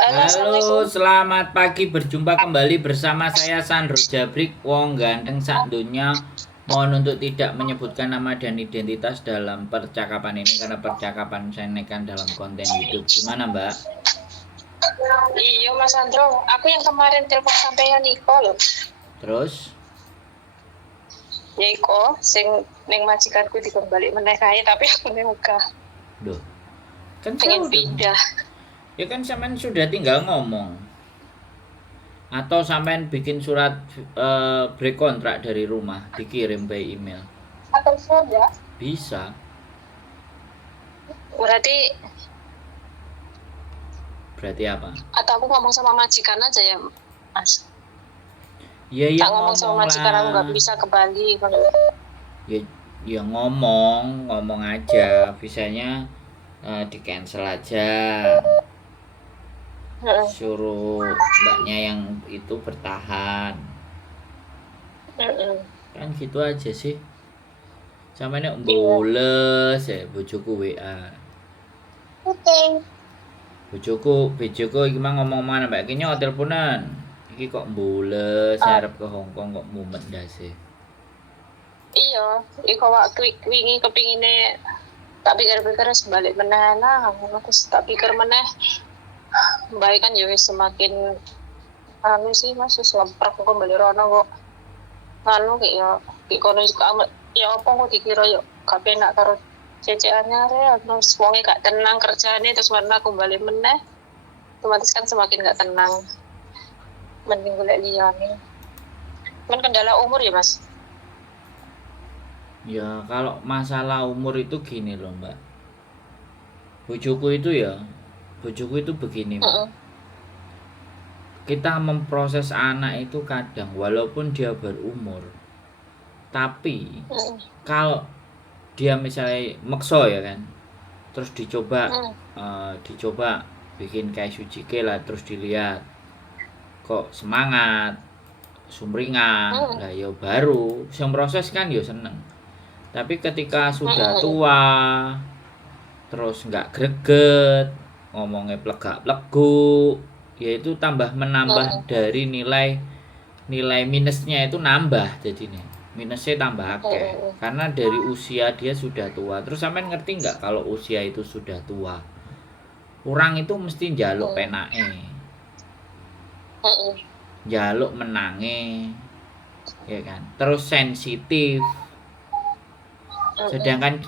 Halo, Halo, Assalamualaikum. selamat pagi. Berjumpa kembali bersama saya Sandro Jabrik, wong ganteng sak donya. Mohon untuk tidak menyebutkan nama dan identitas dalam percakapan ini karena percakapan saya naikkan dalam konten YouTube. Gimana, Mbak? Iya, Mas Andro. Aku yang kemarin telepon sampeyan Iko loh. Terus, Ya Iko, sing ning majikanku dikembali meneh kae tapi aku ning megah. loh, kan saya Pengen udah, pindah. ya kan sampean sudah tinggal ngomong. Atau sampean bikin surat break kontrak dari rumah, dikirim by email. Atau phone ya? Bisa. Berarti Berarti apa? atau aku ngomong sama majikan aja ya, Mas. Ya, Tak ya ngomong sama ngomong majikan aku nggak lah. bisa ke Bali. Ya, ya ngomong aja, visanya di cancel aja, Heeh. suruh mbaknya yang itu bertahan, Heeh. kan gitu aja sih. Sama nek Iya. boles ya bojoku WA, Oke. bojoku iki mah ngomong mana mbak kayaknya teleponan iki kok boles Ah, arep ke Hongkong kok mumet ndase. iya. Iko wak wingi kepingine tak pikir-pikir sebalik meneh lah. Terus tak pikir meneh baik kan ya wis semakin anu sih Mas wis lemprek kok bali rono kok anu kayak ya di kono juga amat ya apa kok dikira yo gak penak karo ceceannya re terus wonge gak tenang kerjaane terus warna aku bali meneh otomatis kan semakin gak tenang mending golek liyane kan kendala umur ya Mas. Ya kalau masalah umur itu gini loh mbak, bojoku itu begini mbak. Heeh. Kita memproses anak itu kadang walaupun dia berumur, tapi Heeh. kalau dia misalnya mekso ya kan, terus dicoba Heeh. dicoba bikin kayak sujike lah, terus dilihat kok semangat sumringah Heeh. lah, ya baru yang proses kan ya seneng. Tapi ketika sudah Heeh. tua terus nggak greget, ngomongnya plegak-pleguk, yaitu tambah menambah Heeh. dari nilai nilai minusnya itu nambah, jadi nih minusnya tambah akeh Heeh. karena dari usia dia sudah tua. Terus sampean ngerti nggak kalau usia itu sudah tua, orang itu mesti njaluk penake, Heeh. njaluk menange, ya kan, terus sensitif. Heeh. Sedangkan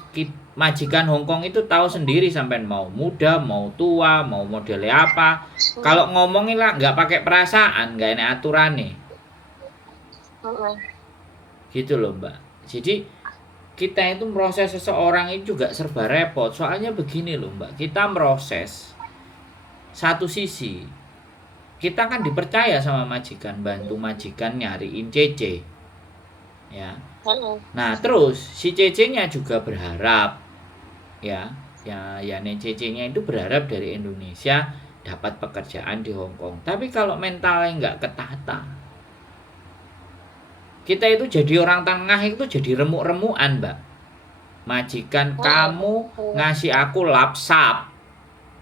majikan Hongkong itu tahu sendiri sampean mau muda, mau tua, mau modelnya apa. Kalau ngomongin lah nggak pakai perasaan, nggak enak aturan nih, Heeh. gitu loh mbak. Jadi kita itu proses seseorang itu juga serba repot. Soalnya begini loh mbak, kita proses satu sisi, kita kan dipercaya sama majikan, bantu majikan nyariin CC, ya. Heeh. Nah terus si CC-nya juga berharap, ya nih CC-nya itu berharap dari Indonesia dapat pekerjaan di Hong Kong. Tapi kalau mentalnya nggak ketata, kita itu jadi orang tengah itu jadi remuk-remukan mbak. Majikan kamu ngasih aku lapsap,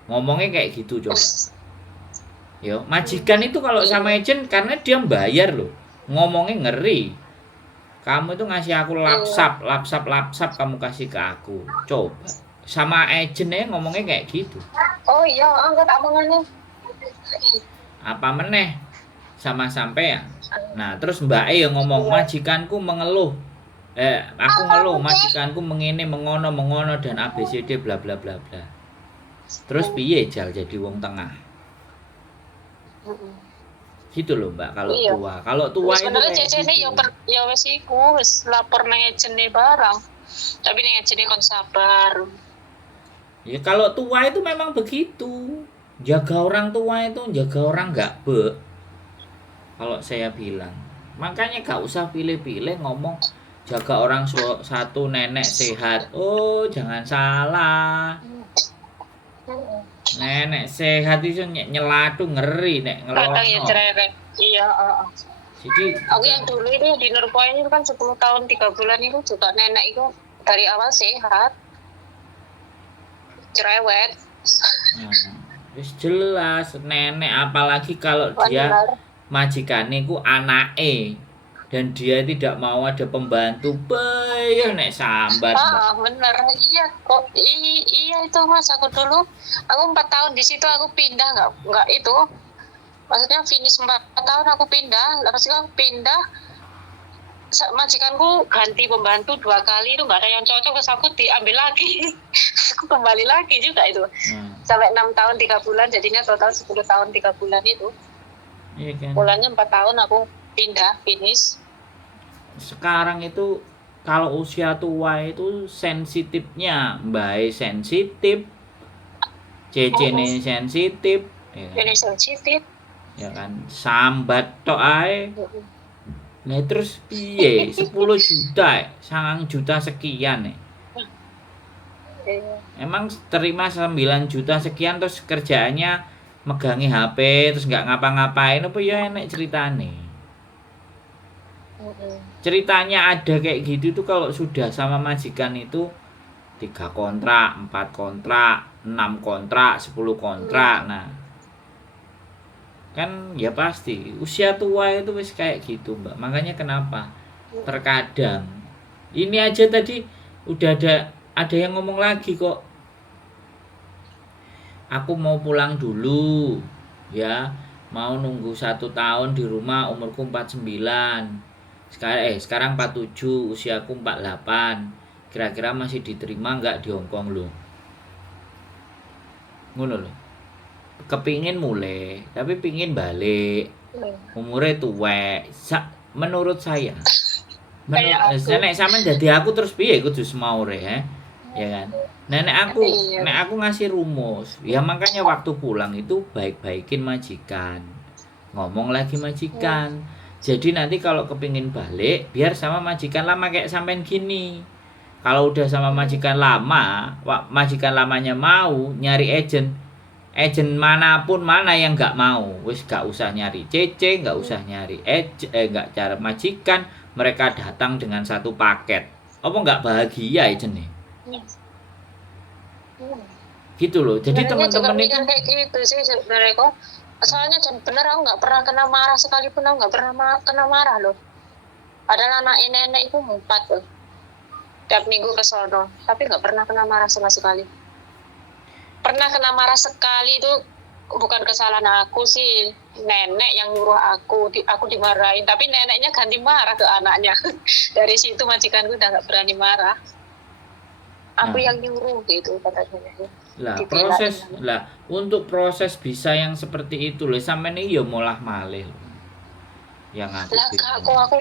ngomongnya kayak gitu coba. Yo, majikan itu kalau sama agent karena dia bayar loh, ngomongnya ngeri. Kamu itu ngasih aku lapsap, lapsap, lapsap kamu kasih ke aku. Coba. Sama agentnya ngomongnya kayak gitu. Oh iya, angkat omongannya. Apa meneh sama sampean. Nah, terus Mbak E yang ngomong majikanku mengeluh. Aku ngeluh majikanku mengene mengono mengono dan ABCD bla bla bla bla. Terus piye jal jadi wong tengah? Gitu loh Mbak kalau Iya. tua. Kalau tua itu Sebenarnya kayak cecene gitu. ya wis iku wis lapor nang ejene barang. Tapi nang ejene kon sabar. Ya kalau tua itu memang begitu. Jaga orang tua itu jaga orang nggak be. Kalau saya bilang. Makanya gak usah pilih-pilih ngomong jaga orang satu nenek sehat. Oh, jangan salah. Nenek sehat itu nyelatu ngeri nek Kadang ya ngelokno. cerewet. Iya, Jadi aku kita yang dulu itu di Nurpoint itu kan 10 tahun 3 bulan itu juga nenek itu dari awal sehat. Cerewet. nah, Wis jelas nenek, apalagi kalau dia Bener. majikane ku anake dan dia tidak mau ada pembantu, bayar nek sambat, Mbak. Bener. Iya kok. Iya itu Mas, aku 4 tahun di situ, aku pindah nggak itu. Maksudnya finish 4 tahun aku pindah, lepas itu aku pindah, majikanku ganti pembantu 2 kali, itu nggak ada yang cocok, terus aku diambil lagi. Aku kembali lagi juga itu. Sampai 6 tahun 3 bulan, jadinya total 10 tahun 3 bulan itu. Iya kan? Bulannya 4 tahun aku pindah, finish. Sekarang itu kalau usia tua itu sensitifnya, Mbak sensitif, Cecene sensitif, ya kan? Ini sensitif. Ya kan? Sambat tok ae. Nah terus piye? 10 juta, 9 juta sekian nih. Emang terima 9 juta sekian terus kerjaannya megangi HP terus nggak ngapa-ngapain apa ya enek ceritane. Ceritanya ada kayak gitu tuh kalau sudah sama majikan itu 3 kontrak, 4 kontrak, 6 kontrak, 10 kontrak. Nah, kan ya pasti usia tua itu wis kayak gitu, Mbak. Makanya kenapa terkadang ini aja tadi udah ada yang ngomong lagi kok, aku mau pulang dulu ya, mau nunggu 1 tahun di rumah, umurku 49, sekarang 47, usiaku 48, kira-kira masih diterima nggak di Hongkong lo, ngono loh, kepingin mulai tapi pingin balik, umurnya tuwek. Menurut saya, nek sampean jadi aku terus piye kudu semaure ya kan. Nek aku ngasih rumus, ya makanya waktu pulang itu baik-baikin majikan, ngomong lagi majikan. Jadi nanti kalau kepingin balik biar sama majikan lama kayak sampean gini. Kalau udah sama majikan lama, majikan lamanya mau nyari agent manapun mana yang nggak mau, wis gak usah nyari CC, nggak usah nyari nggak cara majikan, mereka datang dengan satu paket. Apa nggak bahagia agent nih? Gitu loh. Jadi teman-teman itu kayak gitu sih sebenarnya kok. Soalnya bener aku nggak pernah kena marah sekalipun, aku nggak pernah kena marah loh. Padahal anak nenek itu 4 loh. Tiap minggu ke sono, tapi nggak pernah kena marah sama sekali. Pernah kena marah sekali itu bukan kesalahan aku sih, nenek yang nyuruh aku dimarahin, tapi neneknya ganti marah ke anaknya. Dari situ majikanku udah nggak berani marah. Aku yang nyuruh gitu katanya. Untuk proses bisa yang seperti itu loh, sampai nih ya molah malih yang aku aku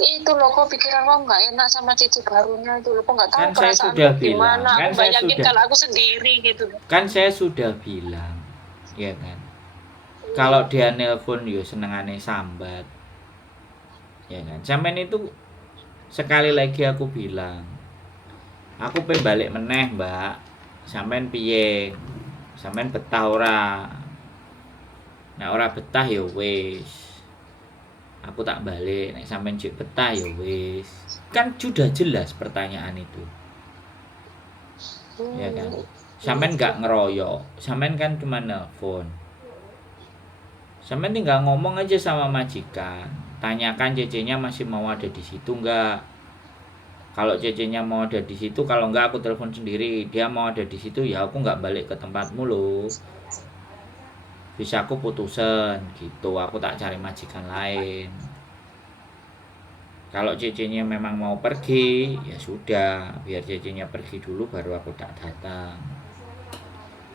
itu loh, kok pikiran lo nggak enak sama cici barunya itu loh, kok nggak tahu kan saya sudah bilang, kan banyakin kalau aku sendiri gitu. Kan saya sudah bilang, ya kan, kalau dia nelpon yo senengane sambat, ya kan. Sampean itu sekali lagi aku bilang, aku pengen balik meneh, Mbak. Sampean piye? Sampean betah ora? Nek ora betah ya wis, aku tak balik. Nek sampean jek betah ya wis. Kan sudah jelas pertanyaan itu. Ya kan? Sampean nggak ngeroyok, sampean kan cuma nelpon. Sampean tinggal ngomong aja sama majikan, tanyakan CC-nya masih mau ada di situ enggak. Kalau CC-nya mau ada di situ, kalau enggak aku telepon sendiri. Dia mau ada di situ ya aku nggak balik ke tempatmu loh. Bisa aku putusan gitu, aku tak cari majikan lain. Kalau CC-nya memang mau pergi, ya sudah, biar CC-nya pergi dulu baru aku tak datang.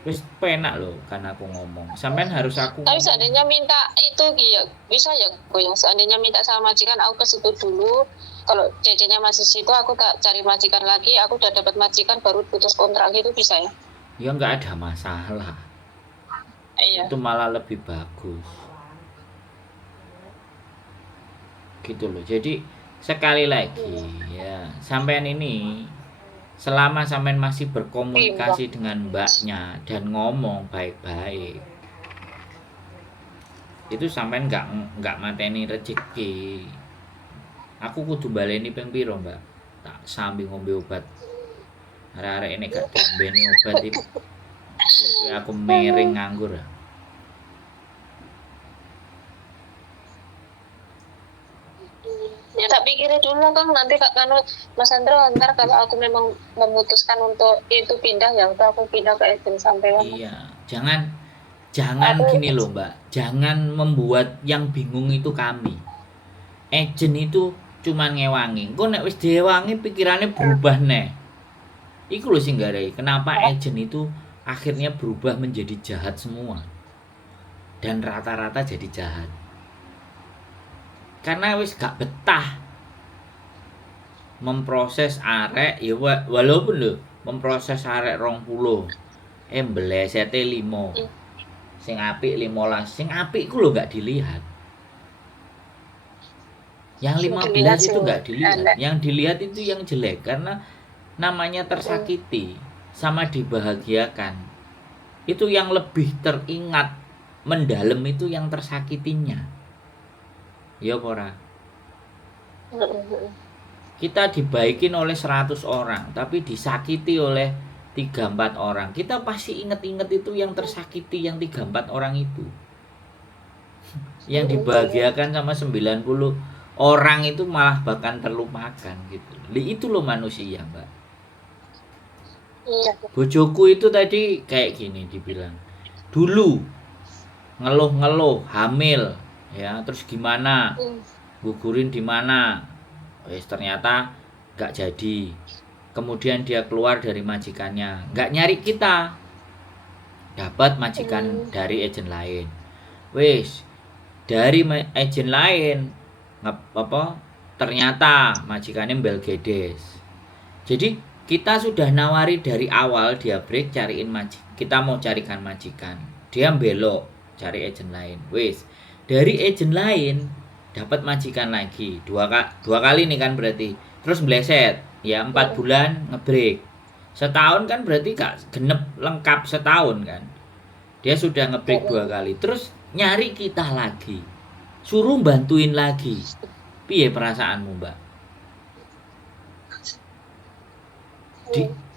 Wis penak loh kan aku ngomong. Sampean harus aku. Tapi seandainya minta itu ya bisa ya, yang seandainya minta sama majikan aku ke situ dulu. Kalau CC-nya masih situ, aku tak cari majikan lagi. Aku udah dapat majikan baru putus kontrak gitu, bisa ya? Ya nggak ada masalah. Iya. Itu malah lebih bagus. Gitu loh. Jadi sekali lagi ya, sampean ini selama sampean masih berkomunikasi dengan mbaknya dan ngomong baik-baik, itu sampean nggak mateni rezeki. Aku kudu baleni ping piro, Mbak? Tak sambil ngombe obat. Arek-arek ini gak diombeni obat itu. aku miring nganggur. Ya tak pikirin dulu kan nanti kan Mas Andro, ntar kalau aku memang memutuskan untuk itu pindah ya udah aku pindah ke agent sampean. Iya, jangan Aku gini loh Mbak, jangan membuat yang bingung itu kami. Agent itu cuman ngewangi, kok nek wis diwangi pikirannya berubah nih. Iku lho sing garai, kenapa agent itu akhirnya berubah menjadi jahat semua. Dan rata-rata jadi jahat. Karena wis gak betah memproses arek ya walaupun lho memproses arek 20 mbelesete 5 sing apik 15 sing apik ku lho gak dilihat, yang 15 itu gak dilihat, yang dilihat itu yang jelek karena namanya tersakiti sama dibahagiakan itu yang lebih teringat mendalam itu yang tersakitinya ya pora. Kita dibaikin oleh 100 orang tapi disakiti oleh 3-4 orang, kita pasti inget-inget itu yang tersakiti yang 3-4 orang itu. Yang dibahagiakan sama 90 orang itu malah bahkan terlupakan gitu. Itu loh manusia Mbak. Bojoku itu tadi kayak gini dibilang dulu ngeluh-ngeluh hamil ya, terus gimana gugurin di mana, ternyata gak jadi. Kemudian dia keluar dari majikannya, gak nyari kita, dapat majikan dari agen lain. Wis dari agen lain ternyata majikannya Belgedes. Jadi kita sudah nawari dari awal, dia break cariin kita mau carikan majikan, dia belok cari agen lain. Wis dari agen lain dapat majikan lagi dua kali nih kan berarti, terus bleset ya 4 bulan ngebreak, setahun kan berarti gak genep lengkap setahun kan, dia sudah ngebreak 2 kali, terus nyari kita lagi, suruh bantuin lagi. Piye perasaanmu Mbak?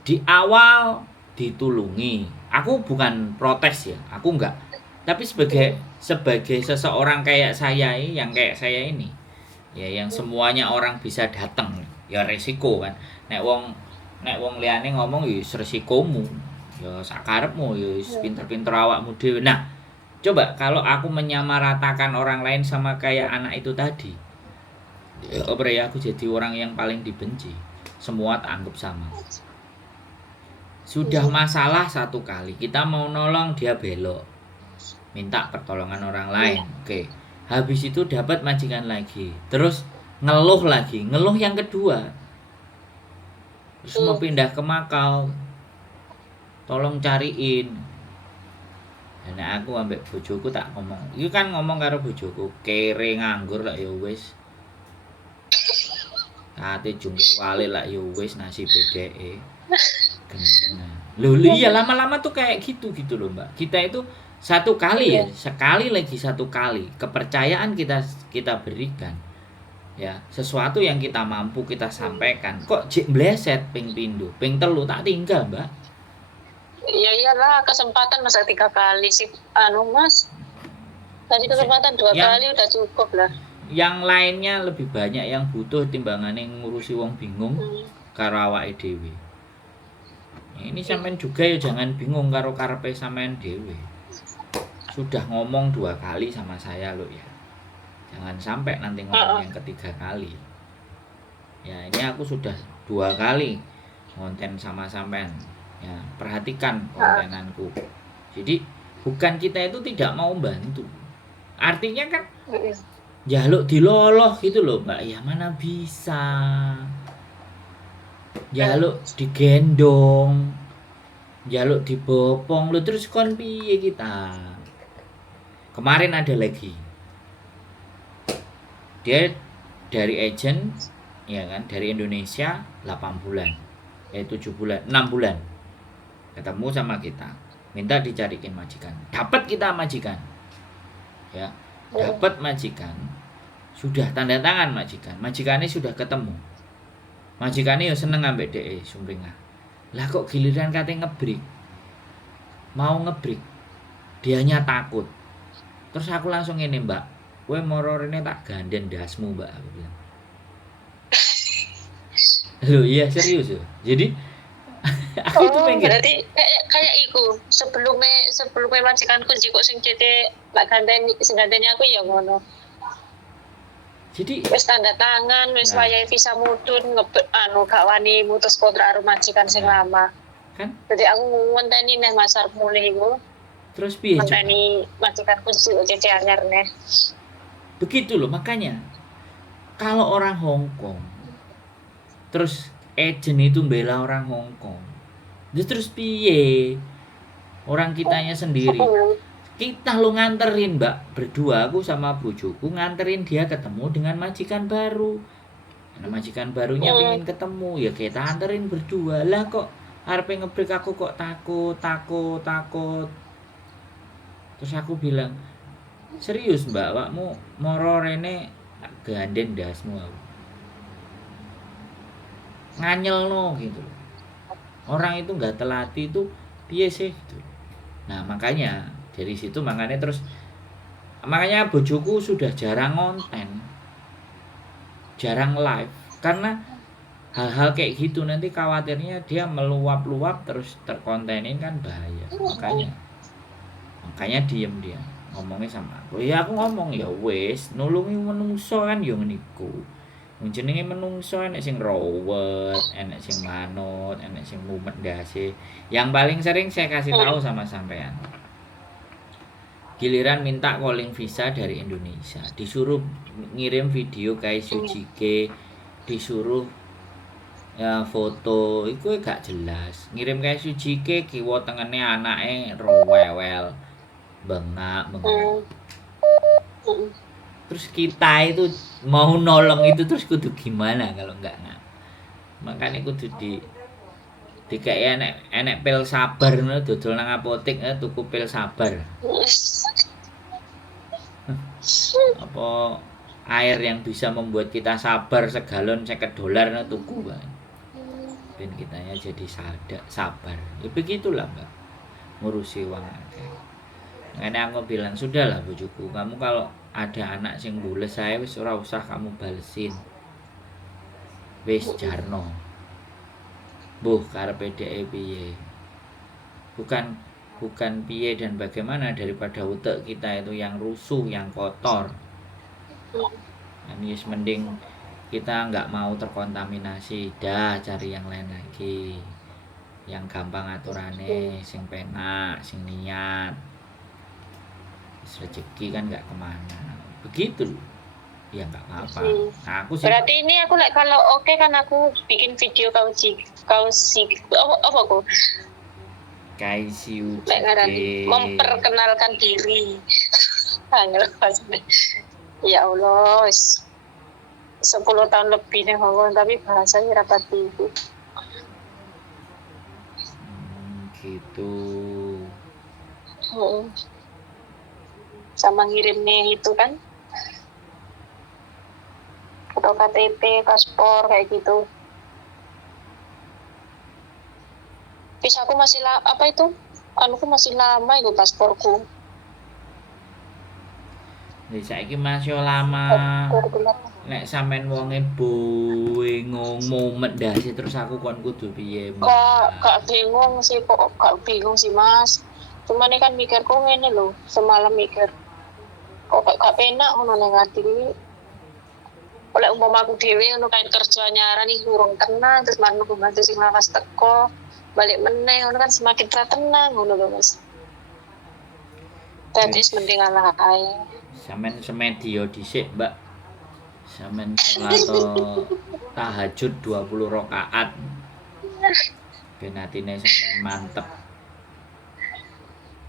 Di awal ditulungi, aku bukan protes ya, aku enggak, tapi sebagai seseorang kayak saya yang kayak saya ini ya, yang semuanya orang bisa datang ya resiko kan, nek wong liyane ngomong ya resikomu ya sakarepmu ya pinter-pinter awakmu dhewe. Nah coba kalau aku menyamaratakan orang lain sama kayak anak itu tadi ya, aku jadi orang yang paling dibenci, semua tak anggap sama. Sudah masalah 1 kali kita mau nolong dia belok, minta pertolongan orang lain. Oke. Habis itu dapat majikan lagi, terus ngeluh lagi, ngeluh yang kedua. Terus mau pindah ke Makau, tolong cariin. Nah aku ambek bojoku tak ngomong, itu kan ngomong karo bojoku, kere nganggur lah ya wis. Kate jungkir wale lah ya wis, nasib bedeke. Gendeng. Loh iya lama-lama tuh kayak gitu loh Mbak. Kita itu 1 kali ya, sekali lagi 1 kali kepercayaan kita berikan ya, sesuatu yang kita mampu kita sampaikan, kok jek bleset ping pindho ping telu tak tinggal Mbak. Ya iyalah, kesempatan masa 3 kali sih Mas, tadi kesempatan 2 kali udah cukup lah. Yang lainnya lebih banyak yang butuh timbangane ngurusi wong bingung karo awake dhewe. Ini sampean juga ya jangan bingung karo karepe sampean dhewe. Sudah ngomong 2 kali sama saya loh ya, jangan sampai nanti ngomong yang ketiga kali ya. Ini aku sudah 2 kali konten sama sampean ya, perhatikan kontenanku. Jadi bukan kita itu tidak mau bantu, artinya kan jaluk diloloh gitu loh Mbak ya, mana bisa jaluk digendong, jaluk dibopong lo, terus kon piye kita. Kemarin ada lagi, dia dari agent ya kan, dari Indonesia 8 bulan 7 bulan 6 bulan ketemu sama kita, minta dicarikin majikan, dapat kita majikan ya, dapat majikan, sudah tanda tangan majikannya sudah ketemu, majikannya ya seneng ambek dhek sumringah. Lah kok giliran kate ngebreak mau ngebreak, dianya takut. Terus aku langsung ini, Mbak, kowe moro rene tak ganden dasmu, Mbak, aku bilang. Loh iya serius ya. Jadi aku itu Oh, mikir, berarti kayak kayak iku sebelumnya majikanku jiko sing cete tak gandeni aku ya ngono. jadi Wis tanda tangan, wis nah, wayahe visa mudhun gak wani mutus kontrak karo majikan sing nah lama. kan Jadi aku ngenteni neh masar mulih iku, terus piye coba? ngenteni majikanku jiko cete anyar neh. Begitu loh makanya kalau orang Hong Kong terus agent itu bela orang Hong Kong. Terus piye? Orang kitanya sendiri. Kita lo nganterin, Mbak, berdua aku sama bojoku nganterin dia ketemu dengan majikan baru. Karena majikan barunya Hmm. pingin ketemu, ya kita anterin berdua. Lah kok arepe ngebreak aku kok takut. Terus aku bilang, "Serius, Mbak, awakmu moro rene tak ganden dasmu aku." Nganyelno gitu loh. Orang itu nggak telati itu piye sih gitu. Nah, makanya dari situ makanya bojoku sudah jarang konten, jarang live karena hal-hal kayak gitu nanti khawatirnya dia meluap-luap terus terkontenin kan bahaya. Makanya diem dia ngomongnya sama aku, ya aku ngomong ya wis nulungi menungso kan yo niku. Jenenge menungso enek sing rawet, enek sing manut, enek sing mumet ndase. Yang paling sering saya kasih tahu sama sampean. Giliran minta calling visa dari Indonesia, disuruh ngirim video kayak Sujike, disuruh ya foto iku gak jelas. Ngirim kayak Sujike kiwa tengene anake rowel, bengak. Terus kita itu mau nolong itu terus kudu gimana kalau enggak makanya kudu di kayak enek pil sabar ngono dodol nang apotek tuku pil sabar apa air yang bisa membuat kita sabar segalon $50 tuku Mbak. Ben kitanya jadi sabar ya begitulah Mbak ngurusi uang akeh. Makanya aku bilang sudahlah bojoku, kamu kalau ada anak sing bules saya wis ora usah kamu balesin. Wis jarno. Buh karepe dhek piye. Bukan piye dan bagaimana daripada utek kita itu yang rusuh, yang kotor. Ini mending kita nggak mau terkontaminasi, dah cari yang lain lagi. Yang gampang aturane, sing penak, sing niat. Rezeki kan nggak kemana begitu ya nggak apa-apa. Nah, aku sih berarti ini aku kalau oke kan aku bikin video kau si apa aku Kaisiu memperkenalkan diri. Angel maksudnya. Ya Allah 10 tahun lebih nih ngomong tapi bahasanya rapat itu gitu. Sama ngirimnya itu kan foto KTP, paspor kayak gitu. Visa aku masih apa itu? Anuku masih lama itu pasporku. Nek saiki masih lama. Nek sampean wonge bingung mumet ndase terus aku kon kudu piye, Mbak? Gak bingung sih kok, gak bingung sih Mas. Cuman ini kan mikirku ngene lho, semalam mikir kok gak penak ngono ning ati iki. Oleh umpama aku dhewe ngono kain kerja nyaran iki urung tenang terus marang pembantu sing lawas teko, balik meneh ngono kan semakin ra tenang ngono lho Mas. Dadi mending ala ae. Sampeyan semedia dhisik, Mbak. Sampeyan salat tahajud 20 rakaat. Ben atine sampeyan mantep.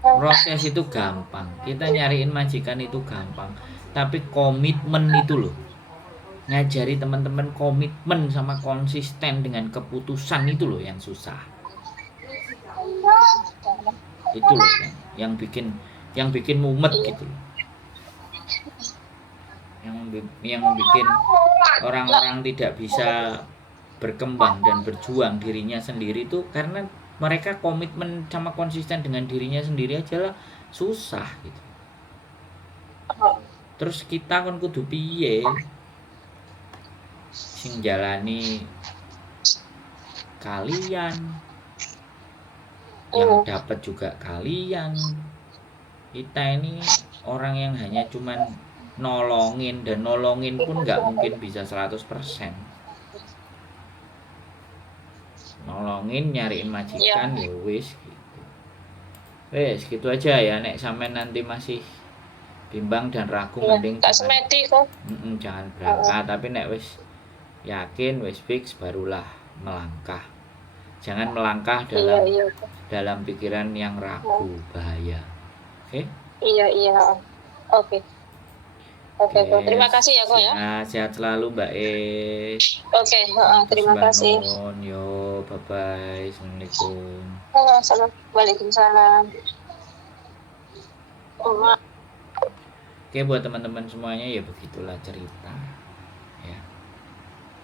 Proses itu gampang. Kita nyariin majikan itu gampang. Tapi komitmen itu loh. Ngajari teman-teman komitmen sama konsisten dengan keputusan itu loh yang susah. Itu loh yang bikin mumet gitu loh. Yang bikin orang-orang tidak bisa berkembang dan berjuang dirinya sendiri itu karena mereka komitmen sama konsisten dengan dirinya sendiri aja lah susah gitu. Terus kita kan kudu piye sing jalani kalian, yang dapat juga kalian. Kita ini orang yang hanya cuman nolongin, dan nolongin pun nggak mungkin bisa 100%. Nolongin, nyariin majikan ya wis gitu. Wis gitu aja ya, nek sampean nanti masih bimbang dan ragu mending tak jangan semedi kok. jangan berangkat, tapi nek wis yakin wis fix barulah melangkah. Jangan melangkah dalam Iya. dalam pikiran yang ragu, bahaya. Oke? Iya. Oke. Terima kasih ya kok ya. Sehat selalu Mbak E. Oke, terima kasih. Nuwun. Yo, bye bye. Assalamualaikum. Waalaikumsalam. Oke, buat teman-teman semuanya ya begitulah cerita. Ya.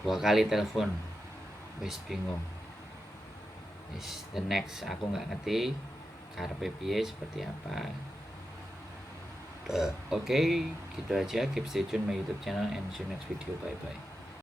2 kali telepon. Wis bingung. Wis the next aku nggak ngerti karepe piye seperti apa. Oke, gitu aja. Keep stay tune my YouTube channel and see you next video. Bye bye.